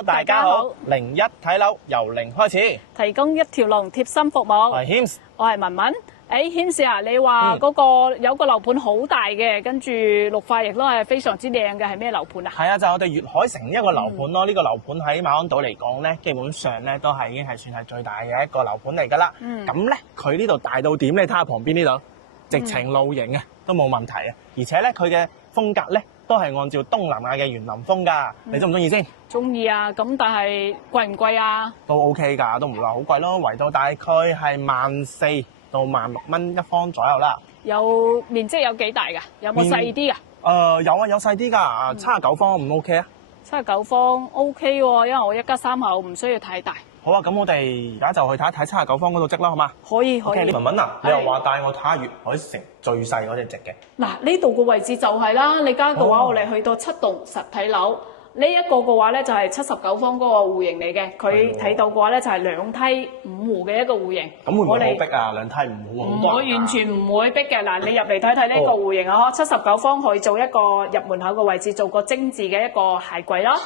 Hello， 大家好，01睇樓由零開始，提供一條龍貼心服務。我係 Hims， 我係文文。Hims 啊，你話嗰個有個樓盤好大嘅，跟住綠化亦都係非常之靚嘅，係咩樓盤啊？係啊，就係我哋粵海城呢一個樓盤咯。呢個樓盤喺馬鞍島嚟講咧，基本上咧都係已經係算係最大嘅一個樓盤嚟㗎啦。咁咧，佢呢度大到點咧？睇下旁邊呢度，直情露營啊，都冇問題啊。而且咧，佢嘅風格咧都係按照東南亞嘅園林風㗎。你中唔中意先？中意啊，咁但係貴唔貴啊？都 OK 㗎，都唔係話好貴咯，圍到大概係14,000到16,000蚊一方左右啦。有面積有幾大㗎？有冇細啲㗎？有啊，有細啲㗎，79方唔 OK 啊？79方 OK 喎，因為我一家三口唔需要太大。好啊，咁我哋而家就去睇一睇79方嗰度積啦，好嘛？可以。OK， 文文啊，你又話帶我睇下粵海城最細嗰隻積嘅。嗱，呢度個位置就係啦，你家嘅話我哋去到7棟實體樓。呢一個嘅話咧就係79方嗰個戶型嚟嘅，佢睇到嘅話咧就係2梯5戶嘅一個戶型。咁會唔會好逼啊？2梯5戶好多啊？唔會，完全唔會逼嘅。嗱，你入嚟睇睇呢個戶型啊，79方可以做一個入門口嘅位置，做個精緻嘅一個鞋櫃咯。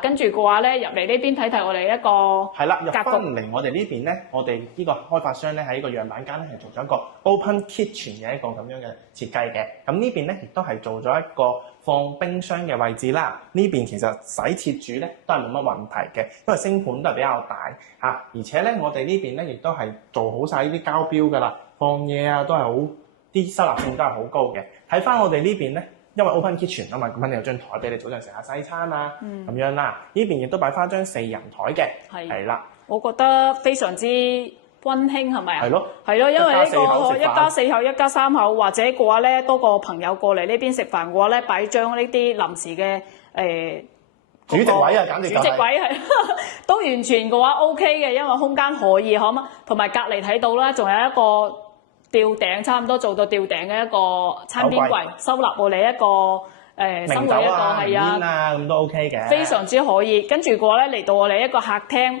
跟住嘅話咧，入嚟呢邊睇睇我哋一個係啦，入翻嚟我哋呢邊咧，我哋呢個開發商咧喺個樣板間咧係做咗一個 open kitchen 嘅一個咁樣嘅設計嘅。咁呢邊咧亦都係做咗一個放冰箱嘅位置啦。呢邊其實洗切煮咧都係冇乜問題嘅，因為星盤都係比較大嚇，而且咧我哋呢邊咧亦都係做好晒呢啲膠標㗎啦，放嘢啊都係好啲收納性都係好高嘅。睇翻我哋呢邊咧。因為 open kitchen 啊嘛，咁肯定有張台俾你早上食下西餐啊，咁樣啦。呢邊亦都擺翻張4人台嘅，係啦。我覺得非常之溫馨，係咪啊？係咯，因為呢個一家4口、一家3口，或者嘅話咧，多個朋友過嚟呢邊食飯嘅話咧，擺張呢啲臨時嘅主席位啊，簡直就係主席位係都完全嘅話 OK 嘅，因為空間可以可嘛，同埋隔離睇到啦，仲有一個吊頂，差唔多做到吊頂嘅一個餐邊櫃，收納我哋一個生活一個係啊，咁都 OK 嘅，非常之可以。跟住嘅話咧，嚟到我哋一個客廳，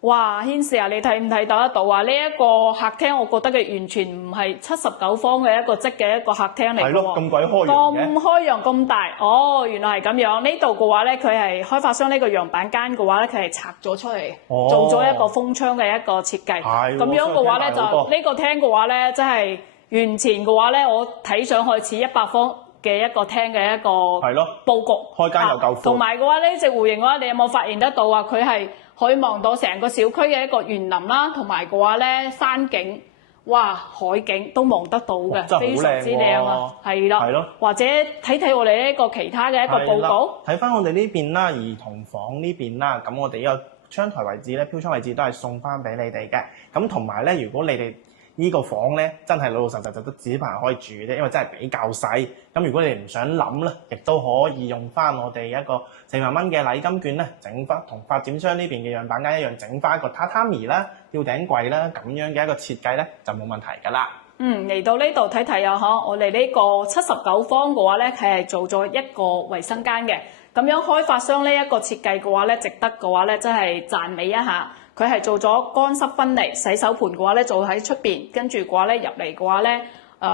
哇，軒士啊，你睇唔睇到得到啊？呢一個客廳，我覺得佢完全唔係79方嘅一個積嘅一個客廳嚟嘅喎。係咯，咁鬼開揚嘅。咁開揚咁大，哦，原來係咁樣。呢度嘅話咧，佢係開發商呢個樣板間嘅話咧，佢係拆咗出嚟，做咗一個風窗嘅一個設計。係。咁樣嘅話咧，就呢個廳嘅話咧，真係完全嘅話咧，我睇上去似100方嘅一個廳嘅一個佈局。開間又夠闊。同埋嘅話呢隻戶型嘅話，你有冇發現得到啊？佢係可以望到成個小區嘅一個園林啦，同埋嘅話咧山景，哇海景都望得到嘅，非常之靚啊！係啦，或者睇睇我哋呢個其他嘅一個報告，睇翻我哋呢邊啦，兒童房呢邊啦，咁我哋呢個窗台位置咧，飄窗位置都係送翻俾你哋嘅。咁同埋咧，如果你哋呢個房咧真係老老實實就得自己排可以住啫，因為真係比較細。咁如果你哋唔想諗咧，亦都可以用翻我哋一個4萬蚊嘅禮金券咧，整翻同發展商呢邊嘅樣板間一樣，整翻一個榻榻米啦、吊頂櫃啦咁樣嘅一個設計咧，就冇問題㗎啦。嚟到呢度睇睇啊，我哋呢個79方嘅話咧，佢係做咗一個衛生間嘅。咁樣開發商呢一個設計嘅話咧，值得嘅話咧，真係讚美一下。佢係做咗乾濕分離，洗手盤嘅話咧做喺出邊，跟住嘅話咧入嚟嘅話咧，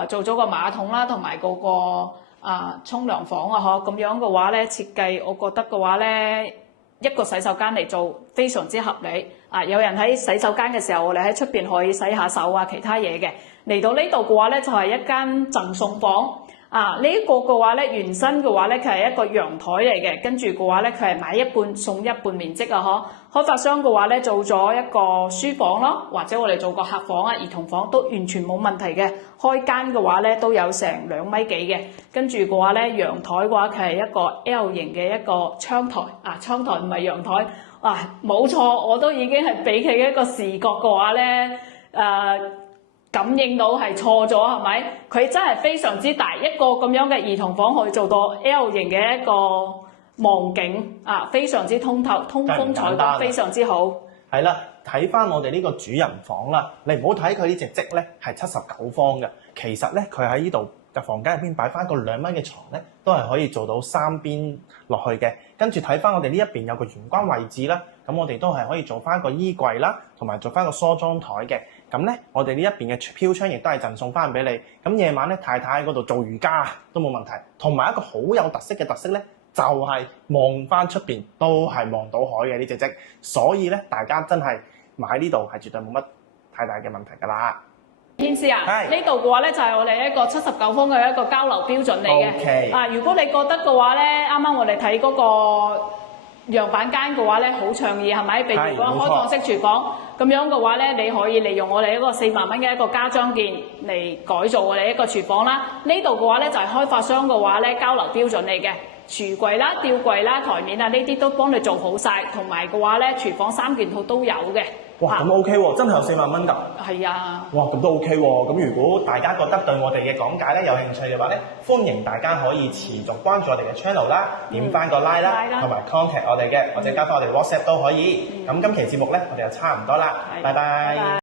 做咗個馬桶啦，同埋嗰個沖涼房啊，咁樣嘅話咧設計，我覺得嘅話咧一個洗手間嚟做非常之合理。有人喺洗手間嘅時候，我哋喺出邊可以洗下手啊，其他嘢嘅。嚟到呢度嘅話咧，就係一間贈送房。呢個嘅話咧，原身嘅話咧，佢係一個陽台嚟嘅，跟住嘅話咧，佢係買一半送一半面積啊，開發商嘅話咧，做咗一個書房咯，或者我哋做個客房啊、兒童房都完全冇問題嘅。開間嘅話咧，都有成2米幾嘅，跟住嘅話咧，陽台嘅話，佢係一個 L 型嘅一個窗台，窗台唔係陽台，冇錯，我都已經係俾佢一個視覺嘅話咧，感應到係錯咗係咪？佢真係非常之大，一個咁樣嘅兒童房可以做到 L 型嘅一個望景，非常之通透，通風採光非常之好。係啦，睇翻我哋呢個主人房啦，你唔好睇佢呢隻積咧係79方嘅，其實咧佢喺呢度嘅房間入邊擺翻個2米嘅床咧，都係可以做到3邊落去嘅。跟住睇翻我哋呢一邊有個玄關位置啦，咁我哋都係可以做翻個衣櫃啦，同埋做翻個梳妝台嘅。咁咧，我哋呢一邊嘅飄窗亦都係贈送翻俾你。咁夜晚咧，太太喺嗰度做瑜伽都冇問題。同埋一個好有特色嘅特色咧，就係望翻出邊都係望到海嘅呢隻積，所以咧大家真係買呢度係絕對冇乜太大嘅問題㗎啦。軒師啊，係呢度嘅話咧就係我哋一個79方嘅一個交流標準嚟嘅。 OK 如果你覺得嘅話咧，啱啱我哋睇嗰個樣板間嘅話咧，好倡議係咪？譬如講係冇錯開放式廚房咁樣嘅話咧，你可以利用我哋一個4萬蚊嘅一個家裝件嚟改造我哋一個廚房啦。呢度嘅話咧就係開發商嘅話咧交流標準嚟嘅，廚櫃啦、吊櫃啦、台面啊呢啲都幫你做好晒，同埋嘅話咧廚房3件套都有嘅。哇，咁 OK 喎，真係有4萬蚊㗎。係啊。哇，咁都 OK 喎。咁如果大家覺得對我哋嘅講解咧有興趣嘅話咧，歡迎大家可以持續關注我哋嘅 channel 啦，點翻個 like 啦，同埋 contact 我哋嘅，或者加翻我哋 WhatsApp 都可以。咁今期節目咧，我哋就差唔多啦，拜拜。